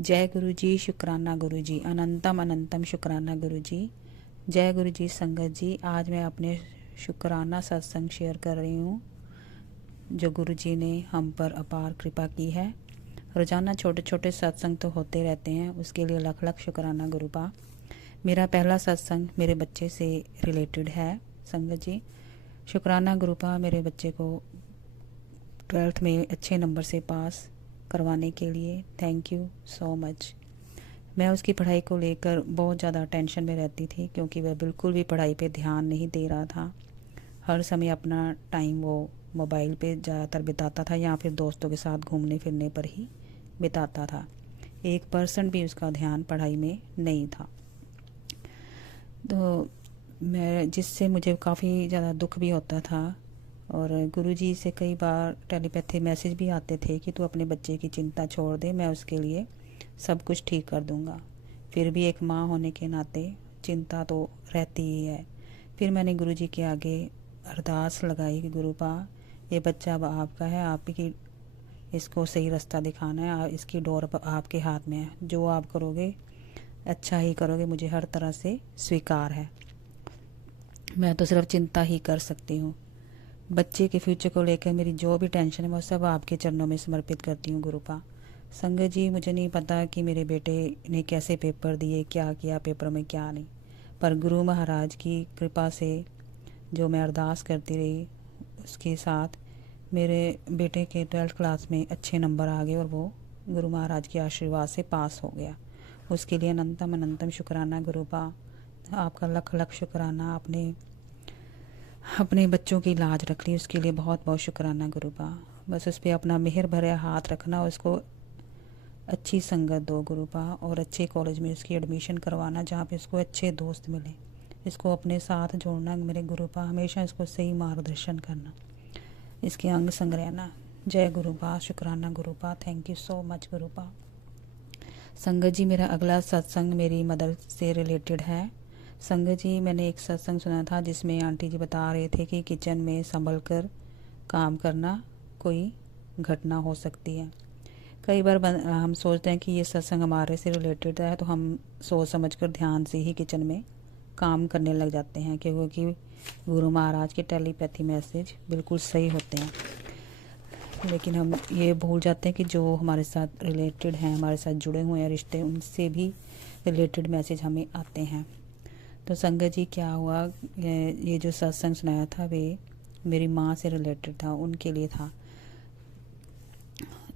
जय गुरु जी, शुक्राना गुरु जी, अनंतम अनंतम शुक्राना गुरु जी। जय गुरु जी। संगत जी, आज मैं अपने शुक्राना सत्संग शेयर कर रही हूँ जो गुरु जी ने हम पर अपार कृपा की है। रोज़ाना छोटे छोटे सत्संग तो होते रहते हैं, उसके लिए लख लख शुक्राना गुरुपा। मेरा पहला सत्संग मेरे बच्चे से रिलेटेड है। संगत जी, शुक्राना गुरुपा मेरे बच्चे को 12th में अच्छे नंबर से पास करवाने के लिए। Thank you so much. मैं उसकी पढ़ाई को लेकर बहुत ज़्यादा टेंशन में रहती थी, क्योंकि वह बिल्कुल भी पढ़ाई पे ध्यान नहीं दे रहा था। हर समय अपना टाइम वो मोबाइल पे ज़्यादातर बिताता था, या फिर दोस्तों के साथ घूमने फिरने पर ही बिताता था। 1% भी उसका ध्यान पढ़ाई में नहीं था। तो जिससे मुझे काफ़ी ज़्यादा दुख भी होता था। और गुरुजी से कई बार टेलीपैथी मैसेज भी आते थे कि तू अपने बच्चे की चिंता छोड़ दे, मैं उसके लिए सब कुछ ठीक कर दूंगा। फिर भी एक माँ होने के नाते चिंता तो रहती ही है। फिर मैंने गुरुजी के आगे अरदास लगाई कि गुरुपा, ये बच्चा अब आपका है, आप ही इसको सही रास्ता दिखाना है, इसकी डोर आपके हाथ में है। जो आप करोगे अच्छा ही करोगे, मुझे हर तरह से स्वीकार है। मैं तो सिर्फ चिंता ही कर सकती हूँ। बच्चे के फ्यूचर को लेकर मेरी जो भी टेंशन है वो सब आपके चरणों में समर्पित करती हूँ गुरुपा। संगत जी, मुझे नहीं पता कि मेरे बेटे ने कैसे पेपर दिए, क्या किया पेपर में क्या नहीं, पर गुरु महाराज की कृपा से जो मैं अरदास करती रही, उसके साथ मेरे बेटे के 12th क्लास में अच्छे नंबर आ गए और वो गुरु महाराज के आशीर्वाद से पास हो गया। उसके लिए अनंतम अनंतम शुक्राना गुरुपा। आपका लख लख शुक्राना। आपने अपने बच्चों की लाज रख ली, उसके लिए बहुत बहुत शुक्राना गुरुपा। बस उस पर अपना मेहर भरे हाथ रखना, उसको अच्छी संगत दो गुरुपा, और अच्छे कॉलेज में उसकी एडमिशन करवाना जहाँ पे उसको अच्छे दोस्त मिले। इसको अपने साथ जोड़ना मेरे गुरुपा, हमेशा इसको सही मार्गदर्शन करना, इसके अंग संग रहना। जय गुरुपा, शुक्राना गुरुपा, थैंक यू सो मच गुरुपा। संगत जी, मेरा अगला सत्संग मेरी मदर से रिलेटेड है। संगत जी, मैंने एक सत्संग सुना था जिसमें आंटी जी बता रहे थे कि किचन में संभल कर काम करना कोई घटना हो सकती है। कई बार हम सोचते हैं कि ये सत्संग हमारे से रिलेटेड है, तो हम सोच समझ कर ध्यान से ही किचन में काम करने लग जाते हैं, क्योंकि गुरु महाराज के टेलीपैथी मैसेज बिल्कुल सही होते हैं। लेकिन हम ये भूल जाते हैं कि जो हमारे साथ रिलेटेड हैं, हमारे साथ जुड़े हुए हैं रिश्ते, उनसे भी रिलेटेड मैसेज हमें आते हैं। तो संगत जी, क्या हुआ, ये जो सत्संग सुनाया था वे मेरी माँ से रिलेटेड था, उनके लिए था।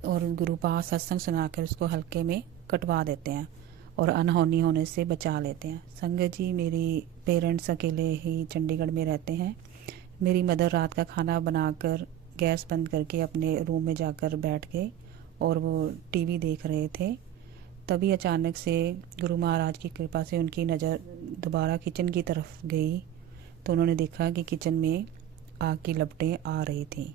और गुरुपा सत्संग सुनाकर उसको हल्के में कटवा देते हैं और अनहोनी होने से बचा लेते हैं। संगत जी, मेरी पेरेंट्स अकेले ही चंडीगढ़ में रहते हैं। मेरी मदर रात का खाना बनाकर गैस बंद करके अपने रूम में जाकर बैठ गए और वो टीवी देख रहे थे। तभी अचानक से गुरु महाराज की कृपा से उनकी नज़र दोबारा किचन की तरफ गई, तो उन्होंने देखा कि किचन में आग की लपटें आ रही थीं।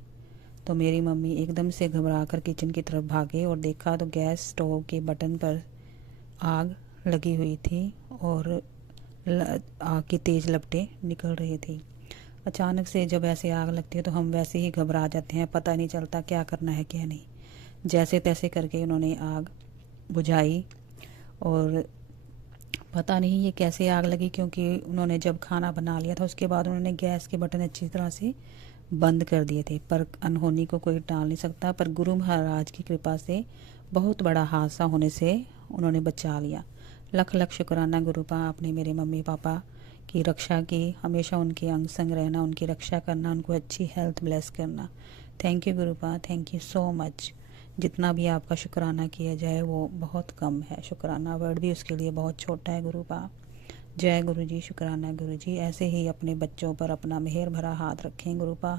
तो मेरी मम्मी एकदम से घबराकर किचन की तरफ भागे और देखा तो गैस स्टोव के बटन पर आग लगी हुई थी और आग की तेज़ लपटें निकल रही थी। अचानक से जब ऐसे आग लगती है तो हम वैसे ही घबरा जाते हैं, पता नहीं चलता क्या करना है क्या नहीं। जैसे तैसे करके उन्होंने आग बुझाई, और पता नहीं ये कैसे आग लगी, क्योंकि उन्होंने जब खाना बना लिया था उसके बाद उन्होंने गैस के बटन अच्छी तरह से बंद कर दिए थे। पर अनहोनी को कोई टाल नहीं सकता, पर गुरु महाराज की कृपा से बहुत बड़ा हादसा होने से उन्होंने बचा लिया। लख लख शुक्राना गुरुपा, आपने मेरे मम्मी पापा की रक्षा की, हमेशा उनके अंग संग रहना, उनकी रक्षा करना, उनको अच्छी हेल्थ ब्लेस करना। Thank you गुरुपा, thank you so much. जितना भी आपका शुक्राना किया जाए वो बहुत कम है, शुक्राना वर्ड भी उसके लिए बहुत छोटा है गुरुपा। जय गुरु जी, शुक्राना गुरु जी। ऐसे ही अपने बच्चों पर अपना मेहर भरा हाथ रखें गुरुपा,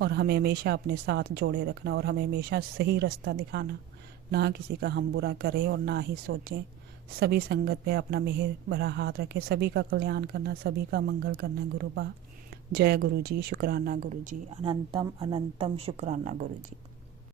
और हमें हमेशा अपने साथ जोड़े रखना, और हमें हमेशा सही रास्ता दिखाना, ना किसी का हम बुरा करें और ना ही सोचें। सभी संगत पे अपना मेहर भरा हाथ रखें, सभी का कल्याण करना, सभी का मंगल करना गुरुपा। जय गुरु जी, शुक्राना गुरु जी, अनंतम अनंतम शुक्राना गुरु जी।